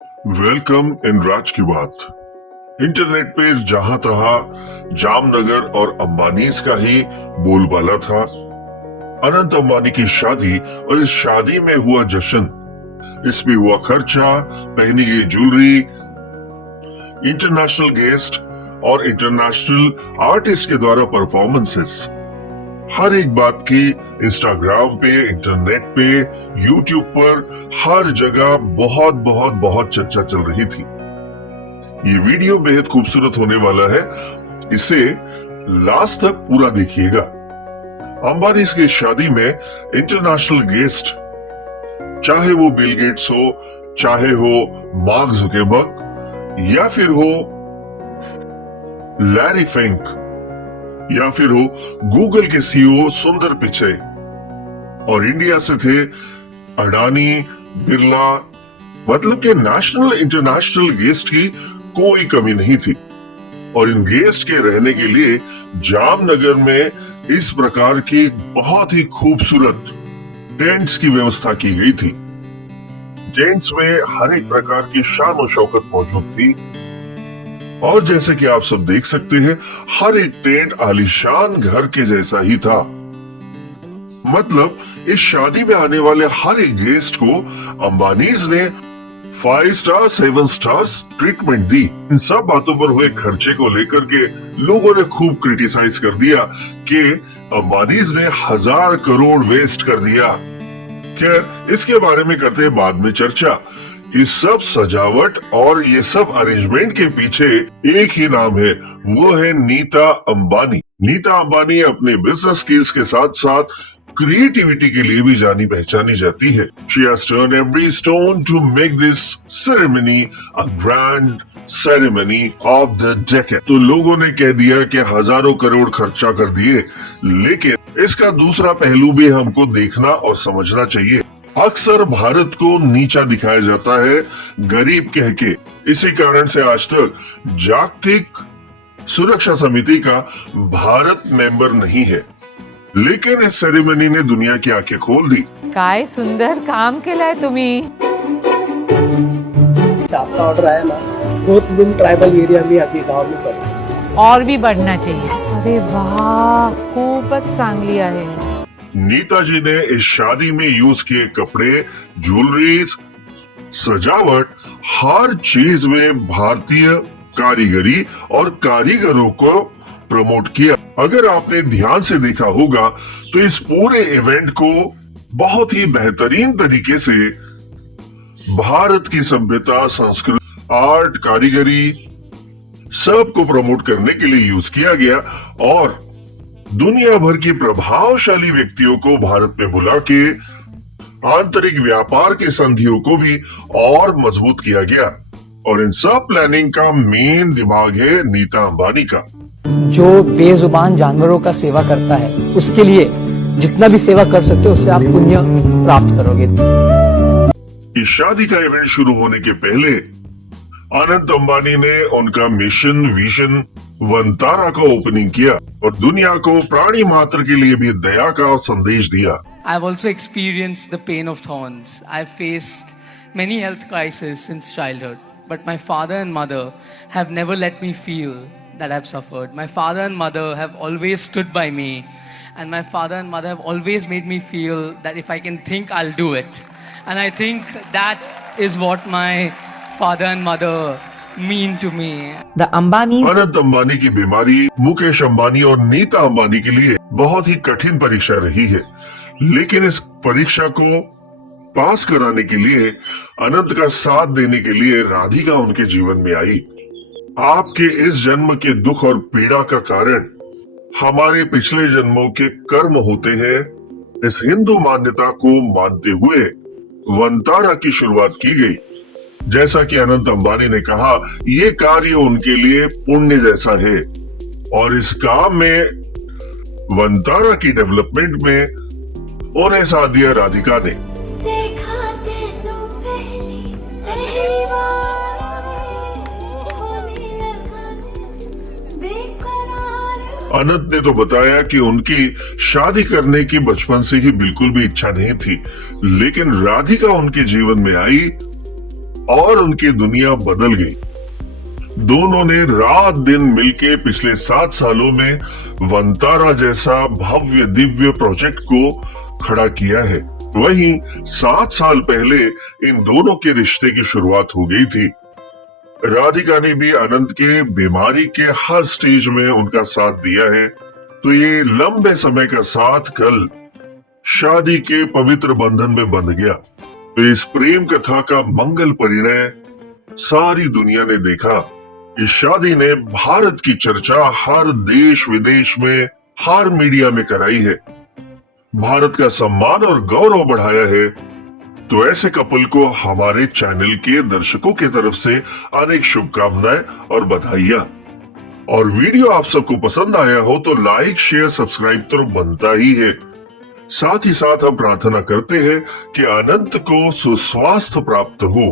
Welcome in राज की बात। Internet पे जहां तहां जामनगर और अंबानीज का ही बोलबाला था। अनंत अंबानी की शादी और इस शादी में हुआ जश्न, इसमें हुआ खर्चा, पहनी गई ज्वेलरी, इंटरनेशनल गेस्ट और इंटरनेशनल आर्टिस्ट के द्वारा परफॉर्मेंसेस, हर एक बात की इंस्टाग्राम पे, इंटरनेट पे, यूट्यूब पर, हर जगह बहुत बहुत बहुत चर्चा चल रही थी। ये वीडियो बेहद खूबसूरत होने वाला है, इसे लास्ट तक पूरा देखिएगा। अंबानी की शादी में इंटरनेशनल गेस्ट, चाहे वो बिल गेट्स हो, चाहे हो मार्क जुकरबर्ग, या फिर हो लैरी फिंक, या फिर हो गूगल के सीईओ सुंदर पिचई, और इंडिया से थे अडानी, बिरला, मतलब के नेशनल इंटरनेशनल गेस्ट की कोई कमी नहीं थी। और इन गेस्ट के रहने के लिए जामनगर में इस प्रकार की बहुत ही खूबसूरत टेंट्स की व्यवस्था की गई थी। टेंट्स में हर एक प्रकार की शान और शौकत मौजूद थी, और जैसे कि आप सब देख सकते हैं, हर एक टेंट आलीशान घर के जैसा ही था। मतलब इस शादी में आने वाले हर एक गेस्ट को अंबानीज ने 5 स्टार 7 स्टार्स ट्रीटमेंट दी। इन सब बातों पर हुए खर्चे को लेकर के लोगों ने खूब क्रिटिसाइज कर दिया कि अंबानीज ने 1000 करोड़ वेस्ट कर दिया। खैर, इसके बारे में करते हैं बाद में चर्चा। इस सब सजावट और ये सब अरेंजमेंट के पीछे एक ही नाम है, वो है नीता अंबानी। नीता अंबानी अपने बिजनेस स्किल्स के साथ साथ क्रिएटिविटी के लिए भी जानी पहचानी जाती है। She has turned every stone to make this ceremony a grand ceremony of the decade। तो लोगों ने कह दिया कि हजारों करोड़ खर्चा कर दिए, लेकिन इसका दूसरा पहलू भी हमको देखना और समझना चाहिए। अक्सर भारत को नीचा दिखाया जाता है, गरीब कह के। इसी कारण से आज तक जागतिक सुरक्षा समिति का भारत मेंबर नहीं है, लेकिन इस सेरेमनी ने दुनिया की आंखें खोल दी। काय सुंदर काम केलंय तुम्ही। आपका ऑर्डर आया ना, 2 ट्राइबल एरिया में अभी गांव में पड़े, और भी बढ़ना चाहिए। अरे वाह, खूपच चांगली आहे। नीता जी ने इस शादी में यूज किए कपड़े, ज्वेलरीज, सजावट, हर चीज में भारतीय कारीगरी और कारीगरों को प्रमोट किया। अगर आपने ध्यान से देखा होगा तो इस पूरे इवेंट को बहुत ही बेहतरीन तरीके से भारत की सभ्यता, संस्कृति, आर्ट, कारीगरी सब को प्रमोट करने के लिए यूज किया गया, और दुनिया भर की प्रभावशाली व्यक्तियों को भारत में बुला के आंतरिक व्यापार की संधियों को भी और मजबूत किया गया। और इन सब प्लानिंग का मेन दिमाग है नीता अंबानी का। जो बेजुबान जानवरों का सेवा करता है, उसके लिए जितना भी सेवा कर सकते हो उससे आप पुण्य प्राप्त करोगे। इस शादी का इवेंट शुरू होने के पहले अनंत अंबानी ने उनका मिशन विजन वंतारा का ओपनिंग किया और दुनिया को प्राणी मात्र के लिए भी दया का संदेश दिया। I've also experienced the pain of thorns. I've faced many health crises since childhood, but my father and mother have never let me feel that I've suffered. My father and mother have always stood by me, and my father and mother have always made me feel that if I can think, I'll do it. And I think that is what my father and mother mean to me. The Ambanis Anant Ambani की बीमारी मुकेश अंबानी और नीता अंबानी के लिए बहुत ही कठिन परीक्षा रही है, लेकिन इस परीक्षा को पास कराने के लिए, अनंत का साथ देने के लिए राधिका उनके जीवन में आई। आपके इस जन्म के दुख और पीड़ा का कारण हमारे पिछले जन्मों के कर्म होते हैं। इस हिंदू मान्यता को मानते हुए वंतारा की शुरुआत की गई। जैसा कि अनंत अंबानी ने कहा, ये कार्य उनके लिए पुण्य जैसा है, और इस काम में वंतारा की डेवलपमेंट में उन्हें साथ दिया राधिका ने। अनंत ने तो बताया कि उनकी शादी करने की बचपन से ही बिल्कुल भी इच्छा नहीं थी, लेकिन राधिका उनके जीवन में आई और उनकी दुनिया बदल गई। दोनों ने रात दिन मिलके पिछले 7 सालों में वंतारा जैसा भव्य दिव्य प्रोजेक्ट को खड़ा किया है। वहीं 7 साल पहले इन दोनों के रिश्ते की शुरुआत हो गई थी। राधिका ने भी अनंत के बीमारी के हर स्टेज में उनका साथ दिया है। तो ये लंबे समय का साथ कल शादी के पवित्र बंधन में बंध गया। तो इस प्रेम कथा का मंगल परिणय सारी दुनिया ने देखा। इस शादी ने भारत की चर्चा हर देश विदेश में हर मीडिया में कराई है, भारत का सम्मान और गौरव बढ़ाया है। तो ऐसे कपल को हमारे चैनल के दर्शकों की तरफ से अनेक शुभकामनाएं और बधाइयां। और वीडियो आप सबको पसंद आया हो तो लाइक शेयर सब्सक्राइब तो बनता ही है। साथ ही साथ हम प्रार्थना करते हैं कि अनंत को सुस्वास्थ्य प्राप्त हो।